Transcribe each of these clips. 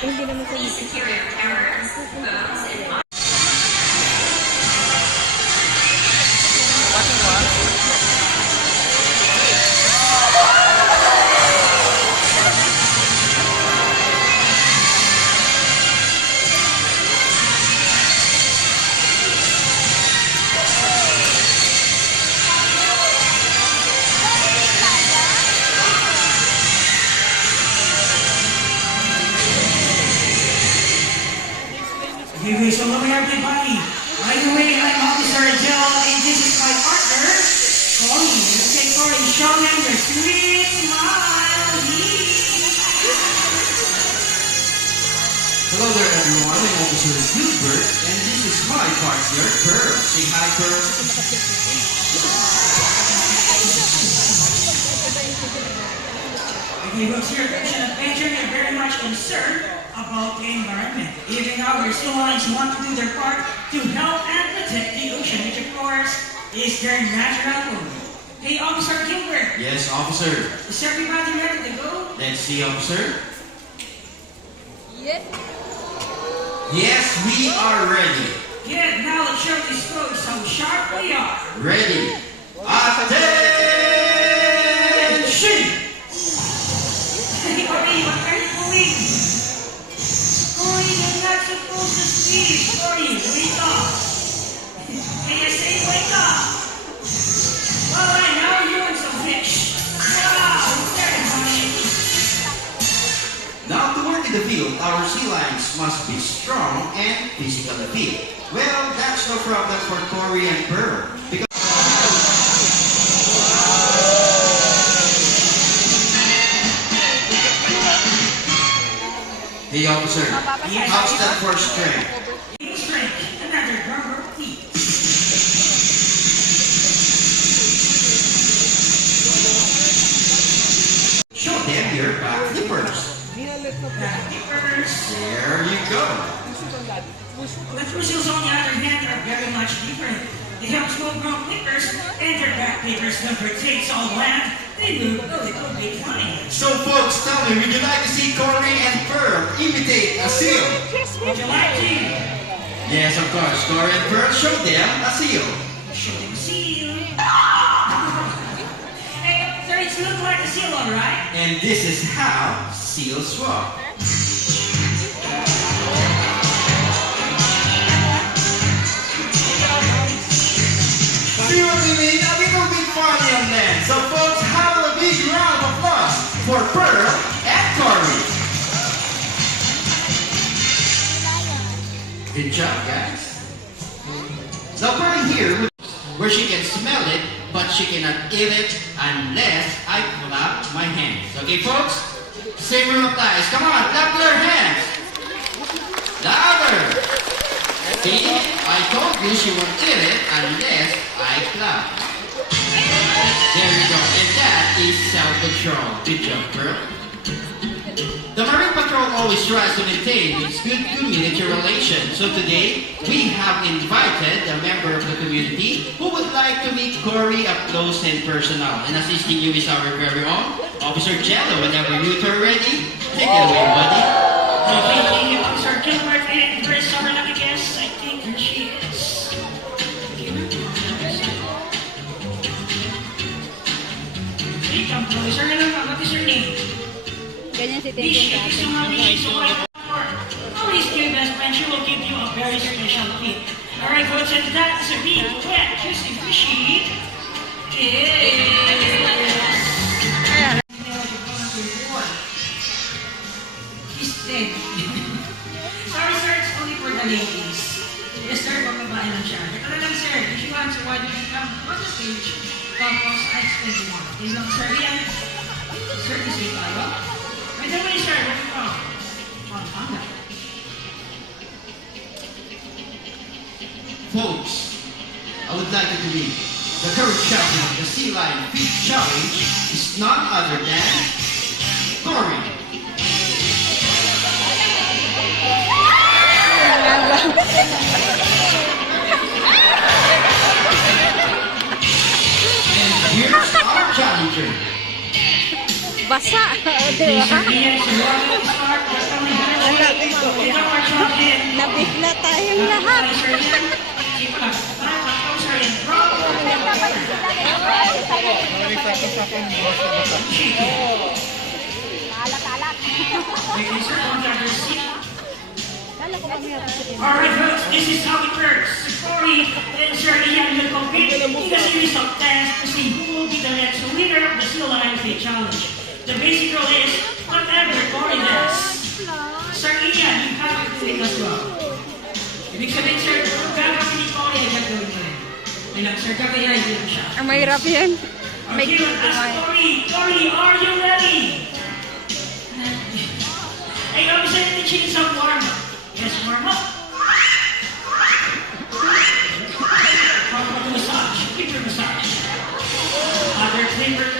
Hindi naman sa Okay, my partner, Pearl. Say hi, Pearl. Okay, well, your action adventure, they're very much concerned about the environment. Even our students want to do their part to help and protect the ocean, which of course is their natural home. Hey, Officer Gilbert, Yes, officer. is everybody ready to go? Let's see, officer. Yes. Yes, we are ready. Now folks how are. Ready. Hey, officer. He How's that first strength? Let's drink another rubber please. Show them your back flippers. Keepers. There you go. The crucials, on the other hand, are very much different. They have full-grown clippers, and their back papers never takes all land. They move a little bit funny. So, folks, tell me, would you like to see Corey and imitate a seal? Would you like to? Yes, of course. Corey and Pearl, show them a seal. Show them a seal. hey, sir, it's look like a seal, all right? And this is how seals walk. See what we mean? A little bit funny on that. So folks, Good job, guys. Now Pearl here, where she can smell it, but she cannot eat it unless I clap my hands. Okay, folks? Same rule applies. Come on, clap your hands. Louder. See, I told you she won't eat it unless I clap. There you go. And that is self-control. Good job, Pearl. The Marine Patrol always tries to maintain its good community relations. So today, we have invited a member of the community who would like to meet Corey up close and personal. And assisting you is our very own Officer Jello. Whenever you two are ready, take it away, buddy. Thank you, Officer Gilbert, and first our dear best she will give you a very special gift. Alright, folks, and that is a big, wet, juicy fishy. Is... He's dead. Sorry, sir, it's only for the ladies. Sir, sir. You you come on the stage? Sir. Is it? By the way, sir, where you from? Folks, I would like you to meet the current champion of the Sea Lion Feet Challenge is none other than Corey. And Kala ko kami ako si Tim. Alright folks, this is how it works. Corey and Sir Ian will compete in a series of tests to see who will be the next winner of the Seal Lion Challenge. The basic rule is, whatever Corey does, Sir Ian, you have to do it as well. Ibig sabihin, Sir, gagawin ni Corey, ay gagawin mo rin. Ay lang, Sir, gagayahin din siya. Ang mahirap yan. May Okay, ask Corey. Corey, are you ready? Hey, I'm saying to change some warm up. Yes, warm up. The massage? Finger massage. Other flavor, please.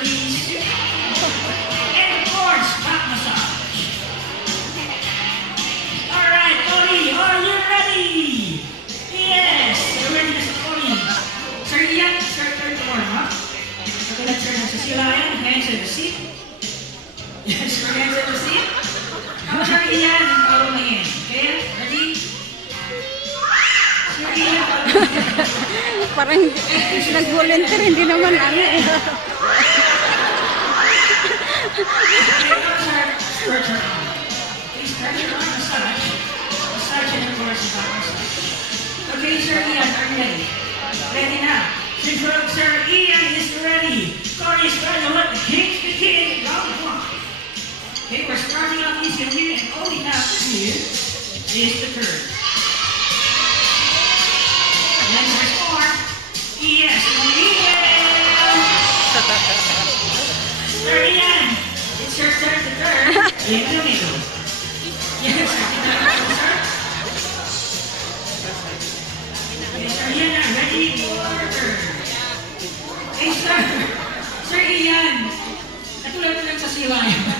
Yes, your hands in the seat. Now, Sir Ian, follow my hand. Okay, ready? Sir Ian, follow my hand. Parang nag-volunteer, hindi naman ano eh. Okay, now, sir, stretch your arm. Please stretch your arm, massage. Massage and of course, back massage. Okay, Sir Ian, are you ready? Ready now. Since we're- Sir Ian is ready, Corey is ready to let the kings begin. Round one. Okay, we're starting off easy here, and all we have to do is the curve. And there's four. Yes, Ian! Sir Ian, it's your turn to turn. The middle. Yes, are ready for. Hey, sir. Sir Ian. Natulad na lang sa yun.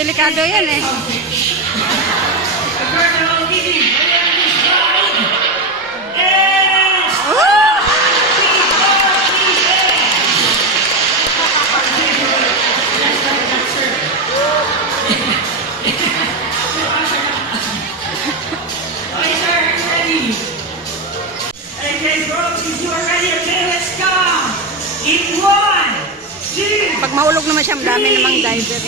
delikado yan eh. Mahulog naman siya, dami namang diver.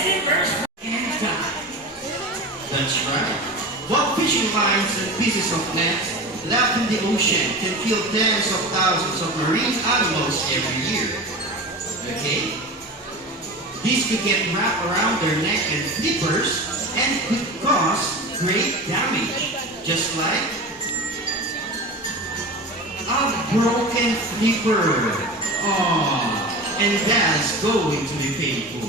Slippers. That's right. What fishing lines and pieces of nets left in the ocean can kill tens of thousands of marine animals every year. Okay? These could get wrapped around their neck and flippers and could cause great damage. Just like a broken flipper. Oh, and that's going to be painful.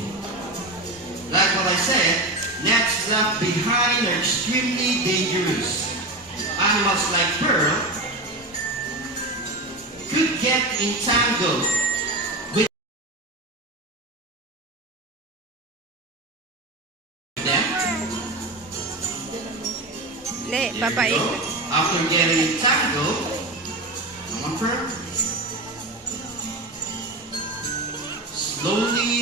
Like what I said, nets left behind are extremely dangerous. Animals like Pearl could get entangled with them. There you go. After getting entangled, come on, Pearl. Slowly.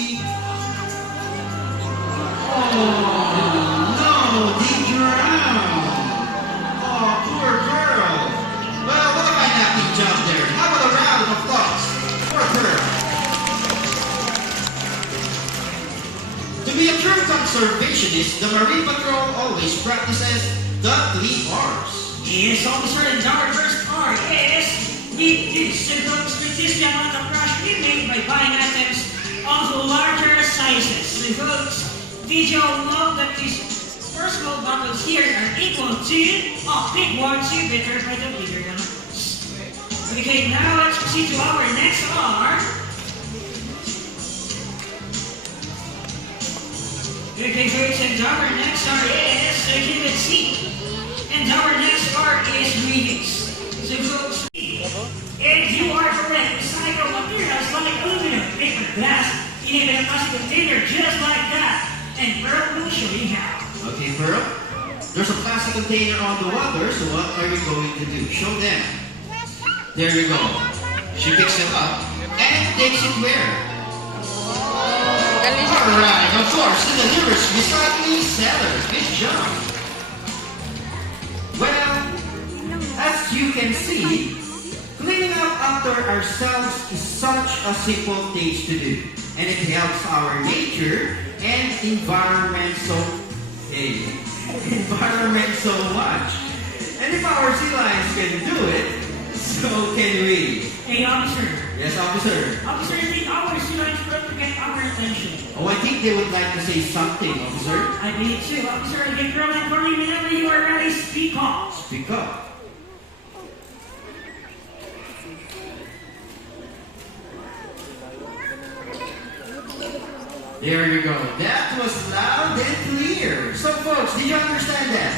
The three R's. Yes, officer, and our first part is reduce symptoms reduce the amount of cash we made by buying items of larger sizes. So folks, did you know that these first small bottles here are equal to a big one, so you better buy the bigger ones. Okay, now let's proceed to our next R. Okay, folks, and our next R is, uh, give it C. And our next part is reuse. So folks, if you are correct, recycle materials like aluminum, paper, glass, in even a plastic container just like that. And Pearl will show you how. Okay, Pearl. There's a plastic container on the water, so what are we going to do? Show them. There you go. She picks it up and takes it where? Galing. Alright, of course, to the nearest recycling center. Good job. As you can see, cleaning up after ourselves is such a simple thing to do. And it helps our nature and environment so, hey, environment so much. And if our sea lions can do it, so can we. Hey, officer. Yes, officer. Officer, I think our will to get our attention. Oh, I think they would like to say something, officer. I believe too. Officer, girl and for me whenever you are ready, speak up. Speak up. There you go. That was loud and clear. So, folks, did you understand that?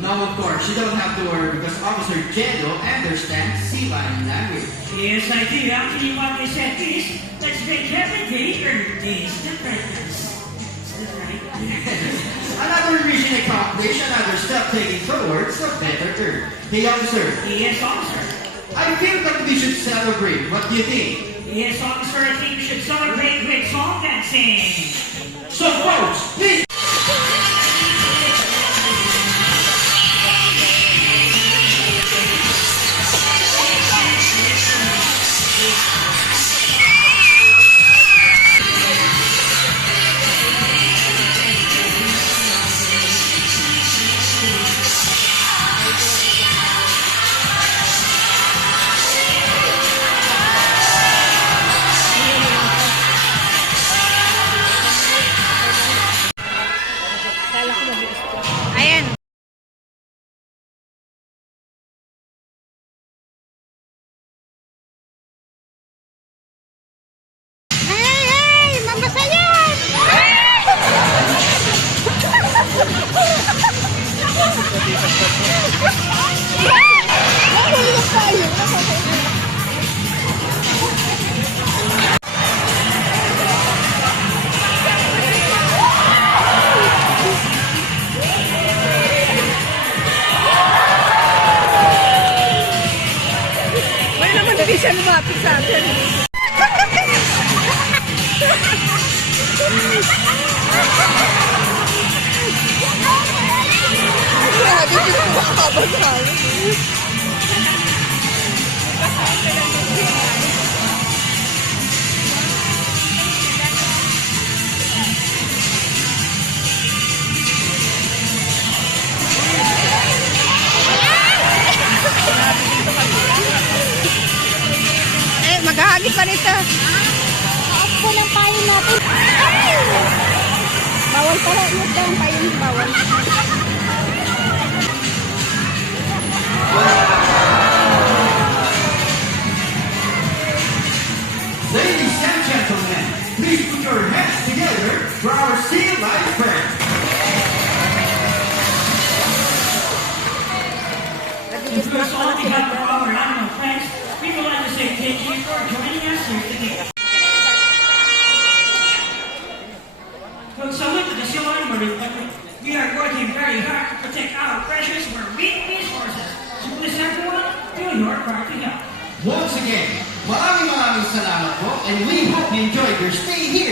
No, of course, you don't have to worry because Officer Jendo understands sea lion language. Yes, I do. Actually, what they said is, let's make every day Earth Day. Is that right, guys? Is that right? Another mission accomplished, another step taken towards a better Earth. Hey, officer, Yes, officer. I feel that we should celebrate. What do you think? Yes, officer, I think we should celebrate with song dancing. So, folks, please Eh, maghahagis pa nito. Taas po ng payo natin. Bawal pala. Yung bawal. Bawal. Again,